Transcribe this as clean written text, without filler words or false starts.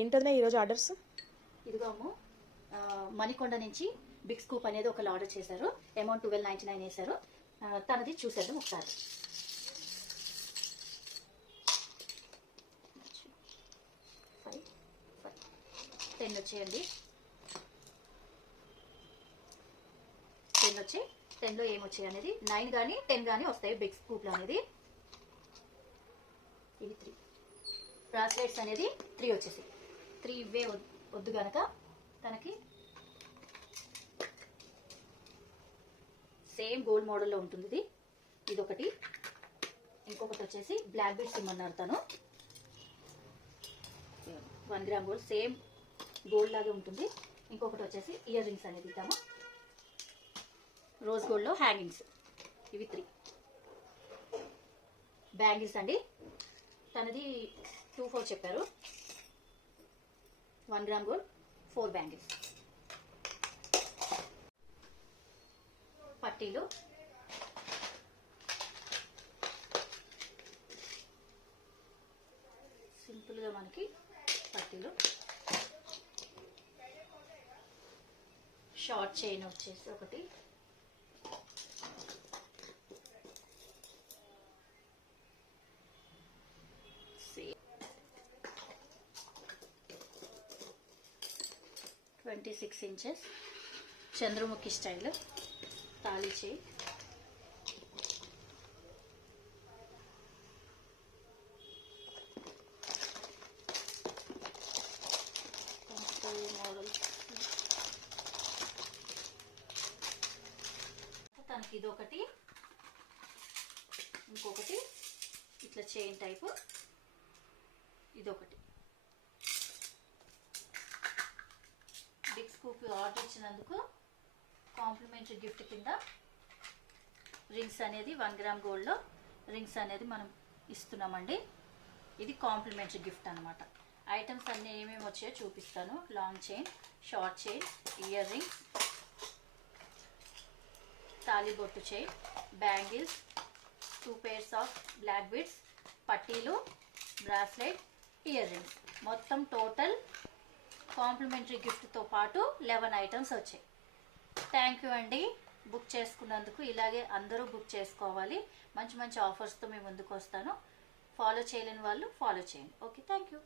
ఏంటన్నా ఈరోజు ఆర్డర్స్? ఇదిగోము మణికొండ నుంచి బిగ్ స్కూప్ అనేది ఒకళ్ళు ఆర్డర్ చేశారు. అమౌంట్ 1299 వేశారు. తనది చూసేద్దాం ఒకసారి. టెన్ వచ్చేయండి. 10 వచ్చాయి. 10లో ఏమొచ్చాయి అనేది 9 కానీ 10 కానీ వస్తాయి బిగ్ స్కూప్లో అనేది. ఇవి 3 బ్రాస్లెట్స్ అనేది 3 వచ్చేసాయి. 3 ఇవే వద్దు కనుక తనకి సేమ్ గోల్డ్ మోడల్లో ఉంటుంది ఇది ఒకటి. ఇంకొకటి వచ్చేసి బ్లాక్ బీడ్స్ ఇమ్మన్నారు తను. 1 గ్రామ్ గోల్డ్ సేమ్ గోల్డ్ లాగే ఉంటుంది. ఇంకొకటి వచ్చేసి ఇయర్ రింగ్స్ అనేది ఇద్దాము. రోజ్ గోల్డ్లో హ్యాంగింగ్స్ ఇవి 3 బ్యాంగిల్స్ అండి. తనది 24 చెప్పారు. 1 గ్రామ్ గోల్డ్ 4 బ్యాంగిల్స్. పట్టీలు సింపుల్గా మనకి పట్టీలు. షార్ట్ చైన్ వచ్చేసి ఒకటి. ట్వంటీ 26 ఇంచెస్ చంద్రముఖి స్టైల్ తాళి చేయి. మోడల్ తనకి ఇది ఒకటి. ఇంకొకటి ఇట్లా చైన్ టైపు ఇదొకటి. బిగ్ స్కూప్ ఆర్డర్ ఇచ్చినందుకు కాంప్లిమెంటరీ గిఫ్ట్ కింద రింగ్స్ అనేది 1 గ్రామ్ గోల్డ్లో రింగ్స్ అనేది మనం ఇస్తున్నామండి. ఇది కాంప్లిమెంటరీ గిఫ్ట్ అనమాట. ఐటమ్స్ అన్నీ ఏమేమి వచ్చాయో చూపిస్తాను. Long chain, short chain, earrings, తాళిబొట్టు chain, bangles, 2 pairs of black beads, పట్టీలు, బ్రాస్లెట్, ఇయర్ రింగ్స్. మొత్తం టోటల్ కాంప్లిమెంటరీ గిఫ్ట్తో పాటు 11 ఐటమ్స్ వచ్చాయి. థ్యాంక్ యూ అండి బుక్ చేసుకున్నందుకు. ఇలాగే అందరూ బుక్ చేసుకోవాలి. మంచి మంచి ఆఫర్స్తో మేము ముందుకు వస్తాను. ఫాలో చేయలేని వాళ్ళు ఫాలో చేయండి. Okay, thank you.